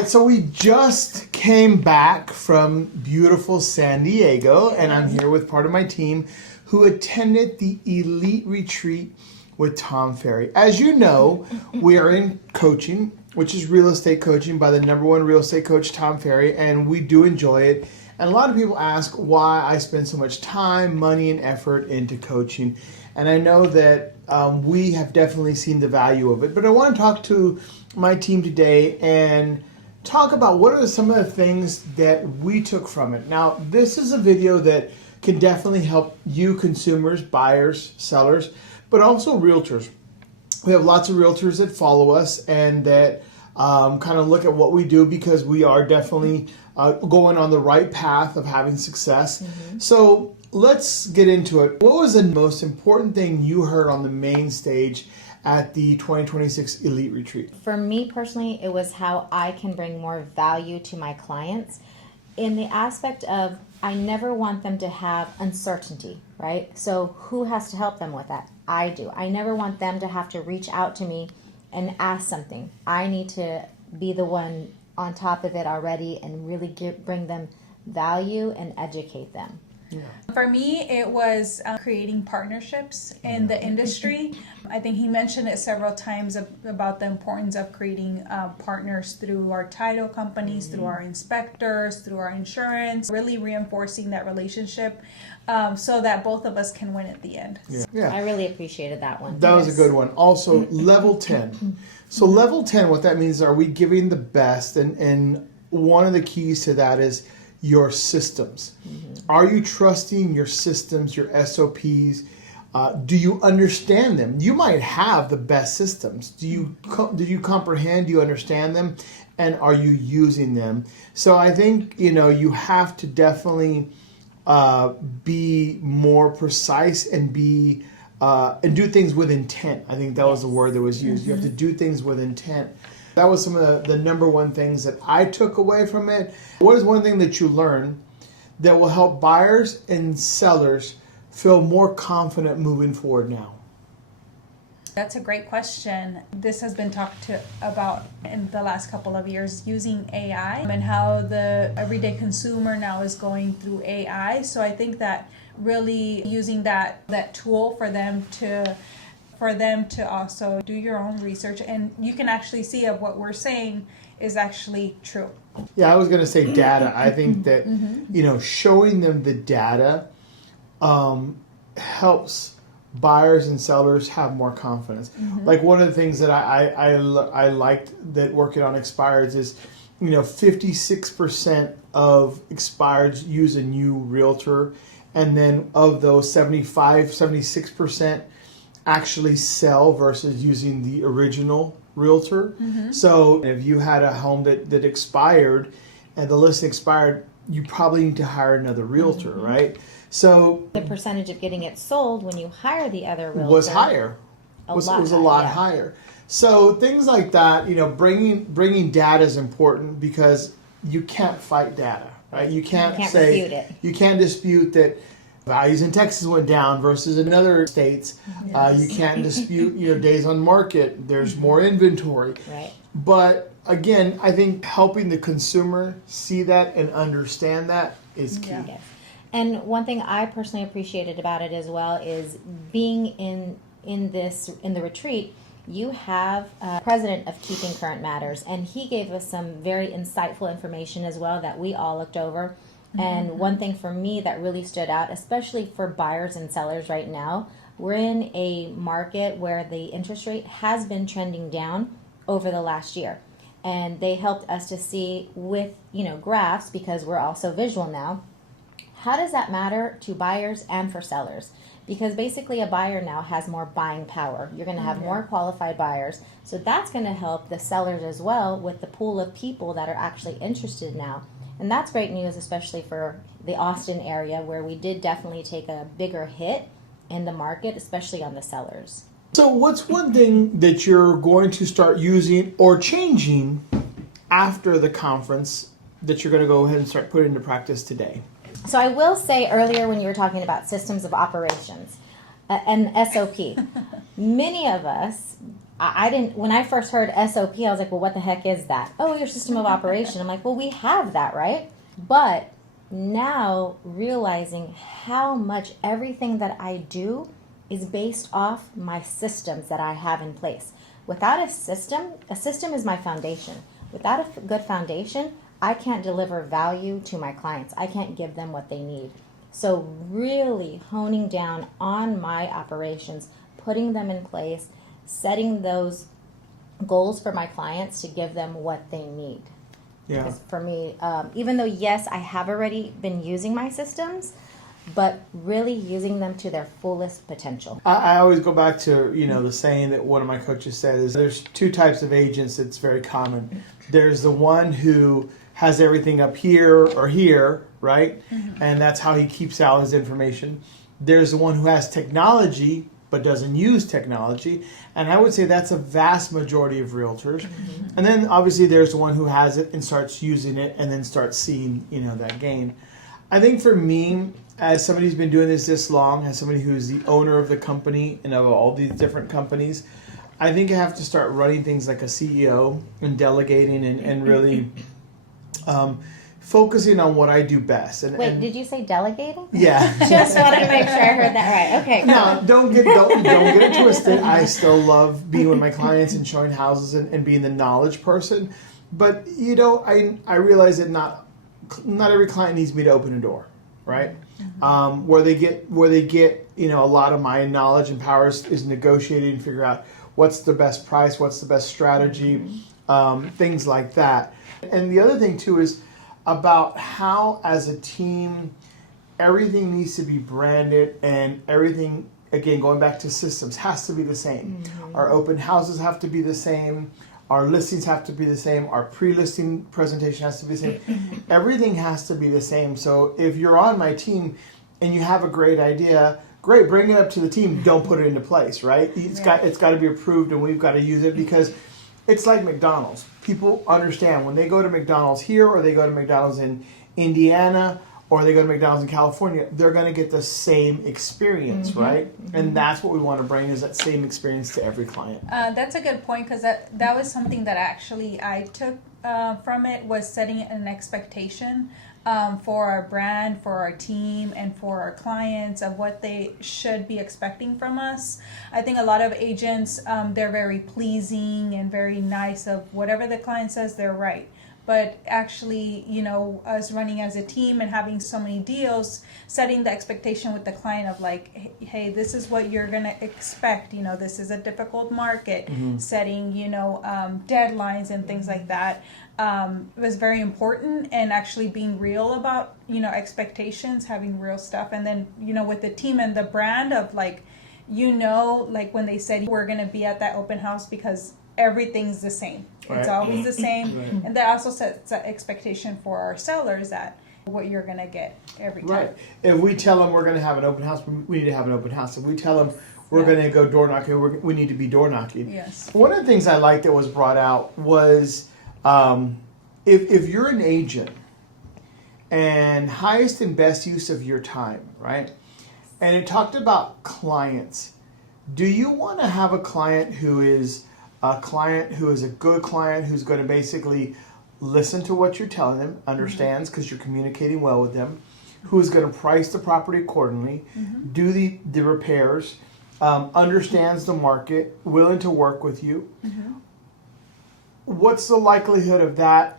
right, so we just came back from beautiful San Diego, and I'm here with part of my team who attended the Elite Retreat with Tom Ferry. As you know, we are in coaching, which is real estate coaching by the #1 real estate coach, Tom Ferry, and we do enjoy it. And a lot of people ask why I spend so much time, money, and effort into coaching. And I know that we have definitely seen the value of it. But I want to talk to my team today and talk about what are some of the things that we took from it. Now, this is a video that can definitely help you consumers, buyers, sellers, but also realtors. We have lots of realtors that follow us and that kind of look at what we do because we are definitely going on the right path of having success. So let's get into it. What was the most important thing you heard on the main stage at the 2026 Elite Retreat? For me personally, it was how I can bring more value to my clients in the aspect of I never want them to have uncertainty, right? So who has to help them with that? I do. I never want them to have to reach out to me and ask something. I need to be the one on top of it already and really bring them value and educate them. Yeah. For me, it was creating partnerships in the industry. I think he mentioned it several times about the importance of creating partners through our title companies, through our inspectors, through our insurance, really reinforcing that relationship so that both of us can win at the end. Yeah. I really appreciated that one. That was a good one. Also, level 10. So level 10, what that means, are we giving the best? And one of the keys to that is your systems. Are you trusting your systems, your SOPs? Do you understand them? You might have the best systems. Do you comprehend? Do you understand them? And are you using them? So I think you have to definitely be more precise and be and do things with intent. I think that was the word that was used. You have to do things with intent. That was some of the #1 things that I took away from it. What is one thing that you learned that will help buyers and sellers feel more confident moving forward now? That's a great question. This has been talked about in the last couple of years, using AI and how the everyday consumer now is going through AI. So I think that really using that tool for them to also do your own research, and you can actually see if what we're saying is actually true. Yeah, I was going to say data. I think that showing them the data helps buyers and sellers have more confidence. Like one of the things that I liked that working on expireds is 56% of expireds use a new realtor, and then of those 76% actually sell versus using the original realtor. So if you had a home that expired and the listing expired, you probably need to hire another realtor, right? So the percentage of getting it sold when you hire the other realtor was higher. Was a lot higher. So things like that, bringing data is important because you can't fight data, right? You can't dispute it. You can't dispute that values in Texas went down versus in other states. You can't dispute days on market. There's more inventory. Right. But again, I think helping the consumer see that and understand that is key. Yeah. Yes. And one thing I personally appreciated about it as well is being in the retreat. You have a president of Keeping Current Matters, and he gave us some very insightful information as well that we all looked over. And one thing for me that really stood out, especially for buyers and sellers right now, we're in a market where the interest rate has been trending down over the last year. And they helped us to see with, graphs, because we're also visual now, how does that matter to buyers and for sellers? Because basically a buyer now has more buying power. You're going to have more qualified buyers. So that's going to help the sellers as well with the pool of people that are actually interested now. And that's great news, especially for the Austin area where we did definitely take a bigger hit in the market, especially on the sellers. So what's one thing that you're going to start using or changing after the conference that you're going to go ahead and start putting into practice today? So I will say earlier when you were talking about systems of operations and SOP, many of us I didn't, when I first heard SOP, I was like, well, what the heck is that? Oh, your system of operation. I'm like, well, we have that, right? But now realizing how much everything that I do is based off my systems that I have in place. Without a system is my foundation. Without a good foundation, I can't deliver value to my clients. I can't give them what they need. So really honing down on my operations, putting them in place, setting those goals for my clients to give them what they need. Yeah. Because for me, even though, yes, I have already been using my systems, but really using them to their fullest potential. I always go back to, the saying that one of my coaches said is there's two types of agents that's very common. There's the one who has everything up here or here, right? Mm-hmm. And that's how he keeps out his information. There's the one who has technology but doesn't use technology. And I would say that's a vast majority of realtors. Mm-hmm. And then obviously there's the one who has it and starts using it and then starts seeing, that gain. I think for me, as somebody who's been doing this long, as somebody who's the owner of the company and of all these different companies, I think I have to start running things like a CEO and delegating and really focusing on what I do best. Wait, did you say delegating? Yeah. Just wanted to make sure I heard that right. Okay. No, don't get it twisted. I still love being with my clients and showing houses and being the knowledge person. But I realize that not every client needs me to open a door, right? Mm-hmm. Where they get a lot of my knowledge and power is negotiating and figure out what's the best price, what's the best strategy, things like that. And the other thing too is about how, as a team, everything needs to be branded and everything, again, going back to systems, has to be the same. Mm-hmm. Our open houses have to be the same. Our listings have to be the same. Our pre-listing presentation has to be the same. Everything has to be the same. So if you're on my team and you have a great idea, great, bring it up to the team. Don't put it into place, right? It's got to be approved, and we've got to use it because it's like McDonald's. People understand when they go to McDonald's here or they go to McDonald's in Indiana or they go to McDonald's in California, they're going to get the same experience, mm-hmm. right? Mm-hmm. And that's what we want to bring, is that same experience to every client. That's a good point, because that was something that actually I took from it, was setting an expectation for our brand, for our team, and for our clients of what they should be expecting from us. I think a lot of agents, they're very pleasing and very nice of whatever the client says, they're right. But actually, us running as a team and having so many deals, setting the expectation with the client of like, hey, this is what you're going to expect. This is a difficult market. Mm-hmm. Setting, deadlines and things like that was very important. And actually being real about, expectations, having real stuff. And then, with the team and the brand of like, like when they said we're going to be at that open house because everything's the same. It's always the same. Right. And that also sets an expectation for our sellers that what you're going to get every time. Right. If we tell them we're going to have an open house, we need to have an open house. If we tell them we're going to go door knocking, we need to be door knocking. Yes. One of the things I liked that was brought out was if you're an agent and highest and best use of your time, right? And it talked about clients. Do you want to have a client who is a good client, who's going to basically listen to what you're telling them, understands because you're communicating well with them, who's going to price the property accordingly, mm-hmm. do the repairs, understands the market, willing to work with you? Mm-hmm. What's the likelihood of that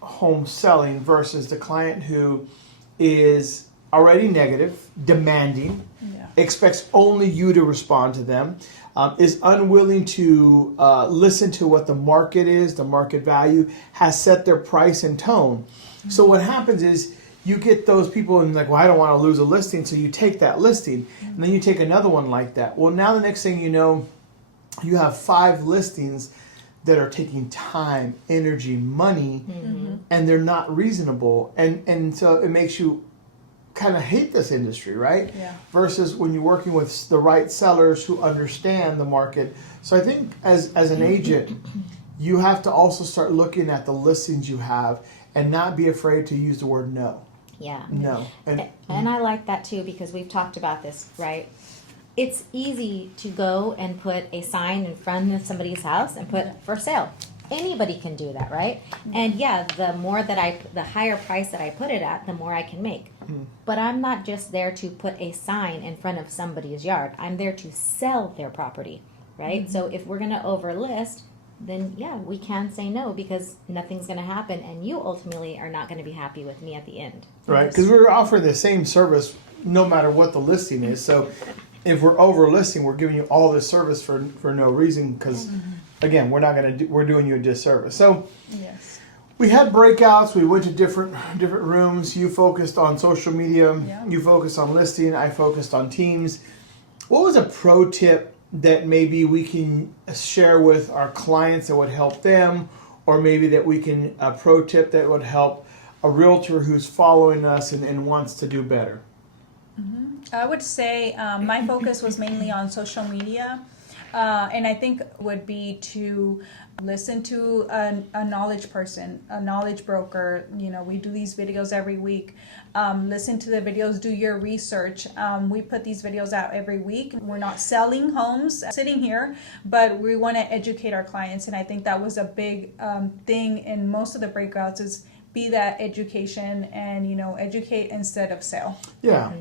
home selling versus the client who is already negative, demanding, expects only you to respond to them, is unwilling to listen to what the market is, the market value, has set their price and tone. Mm-hmm. So what happens is you get those people and like, well, I don't want to lose a listing, so you take that listing, mm-hmm. and then you take another one like that. Well, now the next thing you know, you have 5 listings that are taking time, energy, money, mm-hmm. and they're not reasonable. And so it makes you kind of hate this industry, right? Yeah. Versus when you're working with the right sellers who understand the market. So I think as an agent, you have to also start looking at the listings you have and not be afraid to use the word no. Yeah. No. And I like that too, because we've talked about this, right? it's easy to go and put a sign in front of somebody's house and put for sale. Anybody can do that, right? And yeah, the higher price that I put it at, the more I can make. But I'm not just there to put a sign in front of somebody's yard. I'm there to sell their property, right? So if we're going to overlist, then yeah, we can say no because nothing's going to happen, and you ultimately are not going to be happy with me at the end. Right, because we're offering the same service no matter what the listing is. So if we're overlisting, we're giving you all this service for no reason because, again, we're doing you a disservice. So Yes. we had breakouts. We went to different rooms. You focused on social media. Yeah. You focused on listing. I focused on teams. What was a pro tip that maybe we can share with our clients that would help them, or maybe that we can a pro tip that would help a realtor who's following us and wants to do better? I would say my focus was mainly on social media, and I think would be to listen to a knowledge person, a knowledge broker. You know, we do these videos every week. Listen to the videos, do your research. We put these videos out every week. We're not selling homes sitting here, but we want to educate our clients, and I think that was a big thing in most of the breakouts is be that education and, you know, educate instead of sell. Yeah.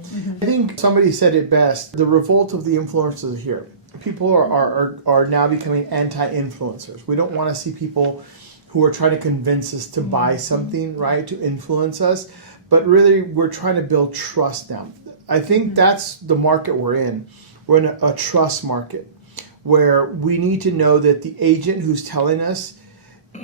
I think somebody said it best. The revolt of the influencers is here. People are now becoming anti-influencers. We don't want to see people who are trying to convince us to buy something, right, to influence us. But really, we're trying to build trust now. I think that's the market we're in. We're in a trust market where we need to know that the agent who's telling us,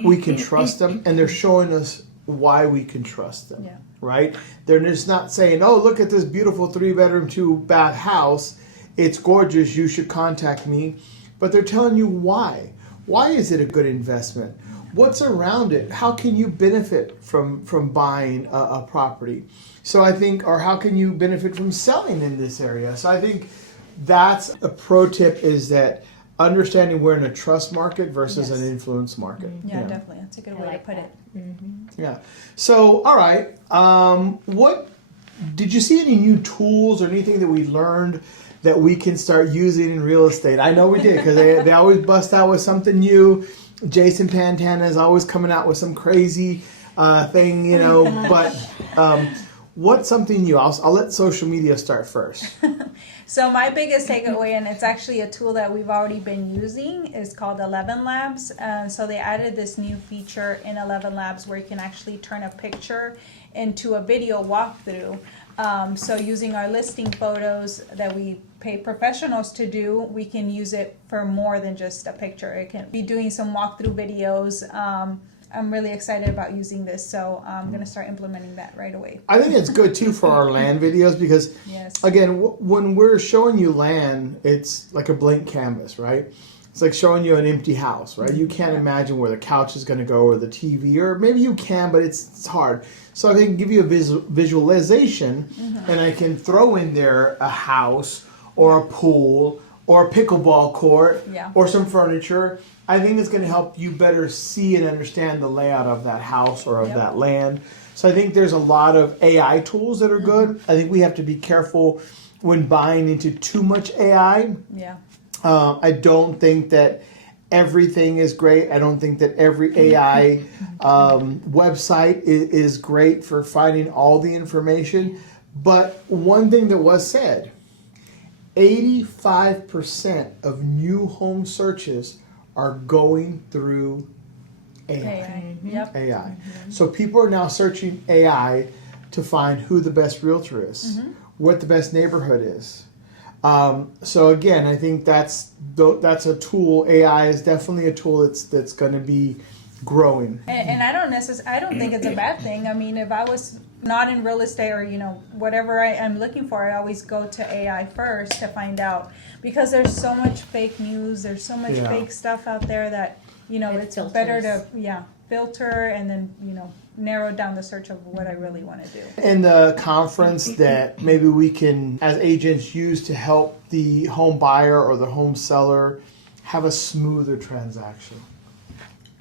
we can trust them, and they're showing us why we can trust them, right? They're just not saying, oh, look at this beautiful 3-bedroom, 2-bath house. It's gorgeous. You should contact me. But they're telling you why. Why is it a good investment? What's around it? How can you benefit from buying a property? So I think, or how can you benefit from selling in this area? So I think that's a pro tip, is that understanding we're in a trust market versus an influence market. Yeah, definitely. That's a good way to put it. Yeah. So, all right. What did you see any new tools or anything that we learned that we can start using in real estate? I know we did because they always bust out with something new. Jason Pantana is always coming out with some crazy thing, you know. But what's something new? I'll let social media start first. So my biggest takeaway, and it's actually a tool that we've already been using, is called 11 Labs. So they added this new feature in 11 Labs where you can actually turn a picture into a video walkthrough. So using our listing photos that we pay professionals to do, we can use it for more than just a picture. It can be doing some walkthrough videos. I'm really excited about using this, so I'm going to start implementing that right away. I think it's good too for our land videos because, again, when we're showing you land, it's like a blank canvas, right? It's like showing you an empty house, right? You can't imagine where the couch is going to go or the TV, or maybe you can, but it's hard. So I can give you a visualization, and I can throw in there a house or a pool or a pickleball court or some furniture. I think it's going to help you better see and understand the layout of that house or of that land. So I think there's a lot of AI tools that are good. I think we have to be careful when buying into too much AI. I don't think that everything is great. I don't think that every AI website is great for finding all the information. But one thing that was said, 85% of new home searches are going through AI. AI. So people are now searching AI to find who the best realtor is, what the best neighborhood is. So again, I think that's a tool. AI is definitely a tool that's going to be growing. And I don't think it's a bad thing. I mean, if I was not in real estate or, you know, whatever I'm looking for, I always go to AI first to find out, because there's so much fake news, there's so much fake stuff out there that, you know, it's better to filter and then, you know, narrow down the search of what I really want to do. In the conference that maybe we can, as agents, use to help the home buyer or the home seller have a smoother transaction?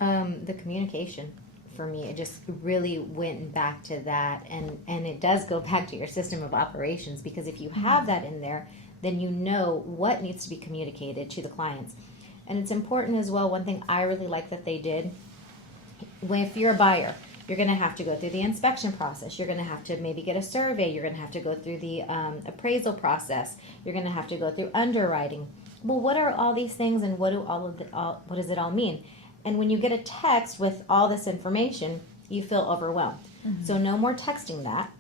The communication. For me, it just really went back to that, and it does go back to your system of operations, because if you have that in there, then you know what needs to be communicated to the clients. And it's important as well, one thing I really like that they did, if you're a buyer, you're going to have to go through the inspection process. You're going to have to maybe get a survey. You're going to have to go through the appraisal process. You're going to have to go through underwriting. Well, what are all these things, and what does it all mean? And when you get a text with all this information, you feel overwhelmed. So no more texting that.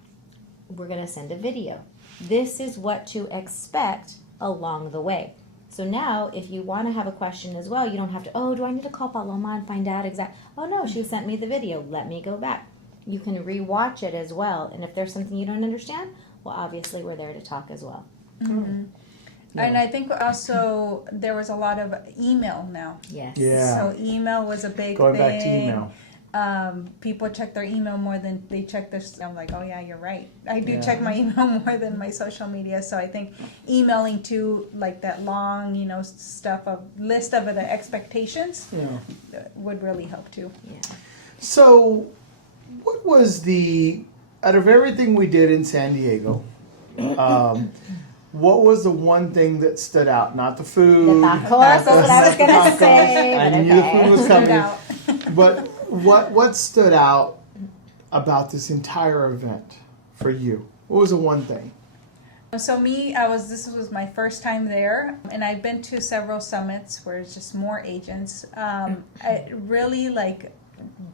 We're going to send a video. This is what to expect along the way. So now, if you want to have a question as well, you don't have to, do I need to call Paloma and find out exactly? Oh, no, she sent me the video. Let me go back. You can rewatch it as well. And if there's something you don't understand, well, obviously, we're there to talk as well. Mm-hmm. Yeah. And I think also there was a lot of email now. Yes. Yeah. So email was a big Going thing. back to email. People check their email more than they check their. I'm like, oh yeah, you're right. I do Yeah. check my email more than my social media. So I think emailing to like that long, stuff of list of the expectations would really help too. Yeah. So, what was out of everything we did in San Diego, what was the one thing that stood out? Not the food. The tacos, that's what I was going to say. I but knew the okay. food was Stood coming. out. But what stood out about this entire event for you? What was the one thing? So this was my first time there, and I've been to several summits where it's just more agents. It really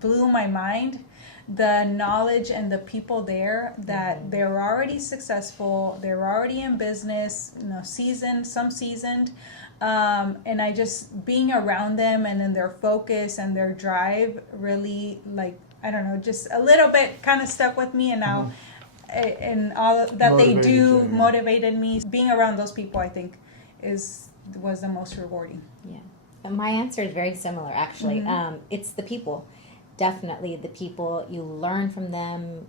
blew my mind, the knowledge and the people there, that they're already successful, they're already in business, some seasoned. And I just being around them and then their focus and their drive really just a little bit kind of stuck with me, and now and all that they do motivated me. Being around those people, I think, was the most rewarding. Yeah. And my answer is very similar, actually. It's the people. Definitely the people. You learn from them.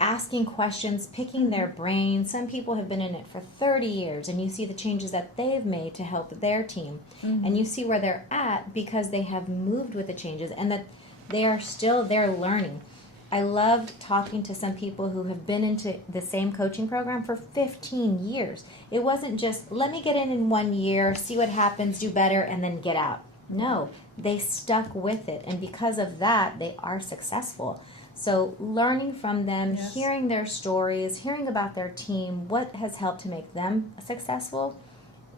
Asking questions, picking their brain. Some people have been in it for 30 years, and you see the changes that they've made to help their team. And you see where they're at because they have moved with the changes, and that they are still there learning. I loved talking to some people who have been into the same coaching program for 15 years. It wasn't just, let me get in 1 year, see what happens, do better, and then get out. No, they stuck with it, and because of that, they are successful. So learning from them, Yes. hearing their stories, hearing about their team, what has helped to make them successful,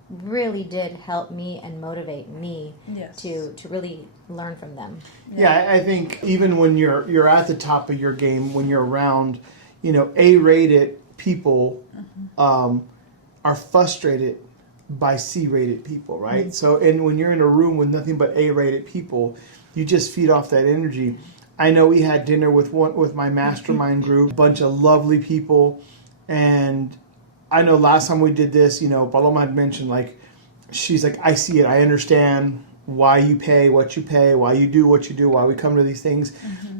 really did help me and motivate me to really learn from them. Yeah, I think even when you're at the top of your game, when you're around, A-rated people are frustrated by C-rated people, right? So, and when you're in a room with nothing but A-rated people, you just feed off that energy. I know we had dinner with my mastermind group, a bunch of lovely people, and I know last time we did this, Paloma had mentioned, she's like, I see it, I understand why you pay what you pay, why you do what you do, why we come to these things,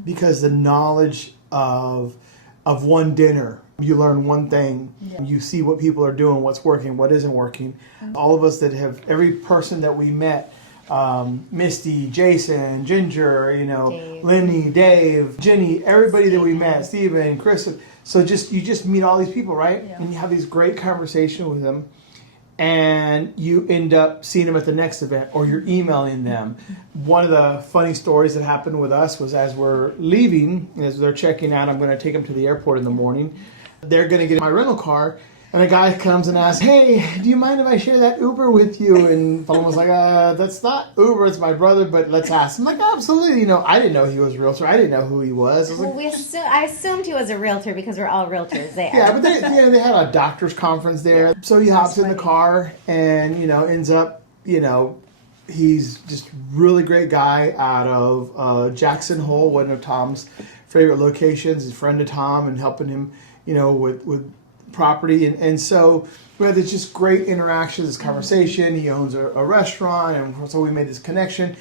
because the knowledge of one dinner, you learn one thing, you see what people are doing, what's working, what isn't working. All of us every person that we met, Misty, Jason, Ginger, Dave. Lenny, Dave, Jenny, everybody that we met, Steven, Chris. So you just meet all these people, right? Yeah. And you have these great conversations with them, and you end up seeing them at the next event, or you're emailing them. One of the funny stories that happened with us was as we're leaving, as they're checking out, I'm going to take them to the airport in the morning. They're going to get in my rental car, and a guy comes and asks, hey, do you mind if I share that Uber with you? And Paloma's like, that's not Uber, it's my brother, but let's ask. I'm like, absolutely. I didn't know he was a realtor. I didn't know who he was. I was like, I assumed he was a realtor because we're all realtors there. yeah, but they had a doctor's conference there. So he hops in the car and, ends up, he's just really great guy out of Jackson Hole, one of Tom's favorite locations. He's a friend of Tom and helping him, with property. And so we had this just great interaction, this conversation. He owns a restaurant, and so we made this connection.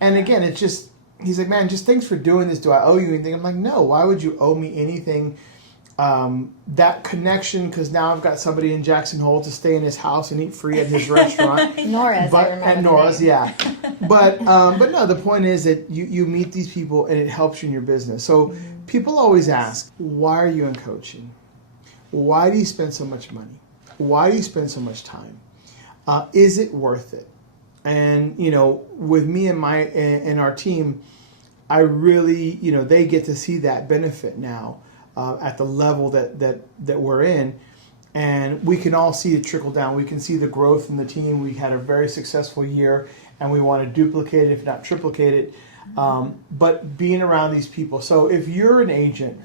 And again, it's just, he's like, man, just thanks for doing this. Do I owe you anything? I'm like, no, why would you owe me anything? That connection, because now I've got somebody in Jackson Hole to stay in his house and eat free at his restaurant. Nora's, I remember. At Nora's, yeah. But no, the point is that you meet these people and it helps you in your business. So people always ask, why are you in coaching? Why do you spend so much money? Why do you spend so much time? Is it worth it? And with me and our team, I really, they get to see that benefit now at the level that we're in, and we can all see it trickle down. We can see the growth in the team. We had a very successful year, and we want to duplicate it, if not triplicate it. But being around these people. So if you're an agent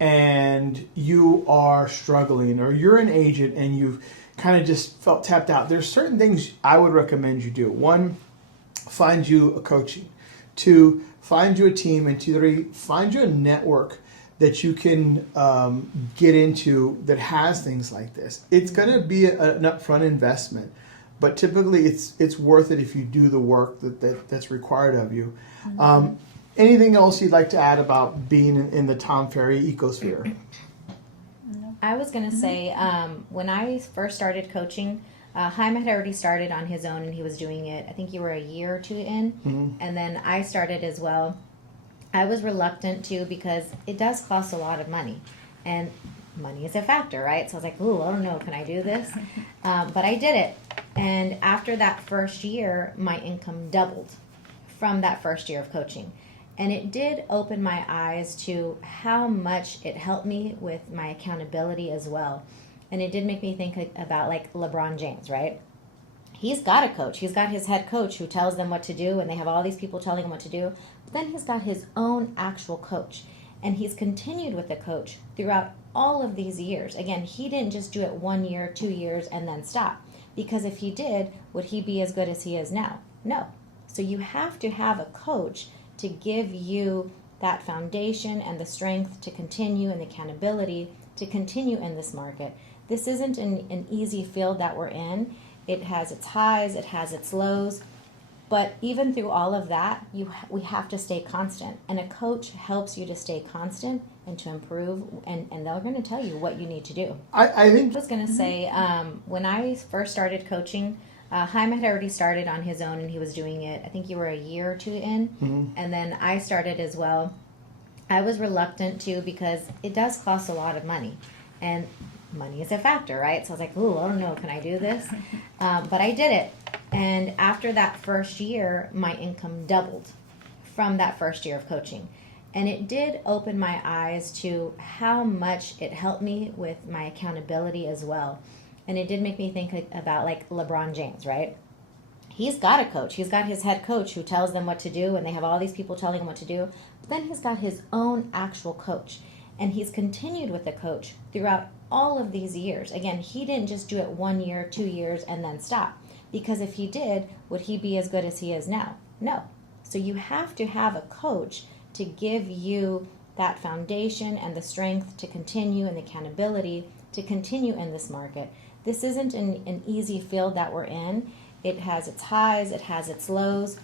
and you are struggling, or you're an agent and you've kind of just felt tapped out, there's certain things I would recommend you do. One, find you a coaching. Two, find you a team. And three, find you a network that you can get into that has things like this. It's going to be an upfront investment, but typically it's worth it if you do the work that's required of you. Anything else you'd like to add about being in the Tom Ferry ecosphere? I was going to say, when I first started coaching, Jaime had already started on his own and he was doing it. I think you were a year or two in. And then I started as well. I was reluctant to, because it does cost a lot of money. And money is a factor, right? So I was like, ooh, I don't know, can I do this? But I did it. And after that first year, my income doubled from that first year of coaching. And it did open my eyes to how much it helped me with my accountability as well. And it did make me think about like LeBron James, right? He's got a coach. He's got his head coach who tells them what to do, and they have all these people telling him what to do. But then he's got his own actual coach. And he's continued with the coach throughout all of these years. Again, he didn't just do it 1 year, 2 years, and then stop. Because if he did, would he be as good as he is now? No. So you have to have a coach to give you that foundation and the strength to continue, and the accountability to continue in this market. This isn't an easy field that we're in. It has its highs, it has its lows, but even through all of that, we have to stay constant. And a coach helps you to stay constant and to improve, and they're going to tell you what you need to do. I think I was going to say, when I first started coaching, Jaime had already started on his own and he was doing it. I think you were a year or two in. And then I started as well. I was reluctant to, because it does cost a lot of money. And money is a factor, right? So I was like, ooh, I don't know, can I do this? But I did it. And after that first year, my income doubled from that first year of coaching. And it did open my eyes to how much it helped me with my accountability as well. And it did make me think about like LeBron James, right? He's got a coach. He's got his head coach who tells them what to do, and they have all these people telling him what to do. But then he's got his own actual coach. And he's continued with the coach throughout all of these years. Again, he didn't just do it 1 year, 2 years, and then stop. Because if he did, would he be as good as he is now? No. So you have to have a coach to give you that foundation and the strength to continue, and the accountability to continue in this market. This isn't an easy field that we're in. It has its highs, it has its lows.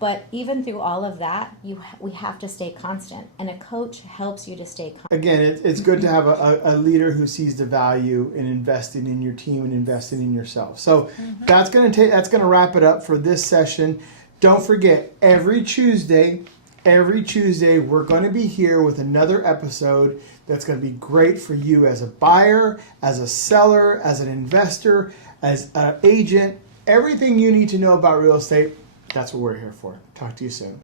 But even through all of that, we have to stay constant. And a coach helps you to stay constant. Again, it's good to have a leader who sees the value in investing in your team and investing in yourself. So that's going to wrap it up for this session. Don't forget, every Tuesday, we're going to be here with another episode that's going to be great for you as a buyer, as a seller, as an investor, as an agent. Everything you need to know about real estate, that's what we're here for. Talk to you soon.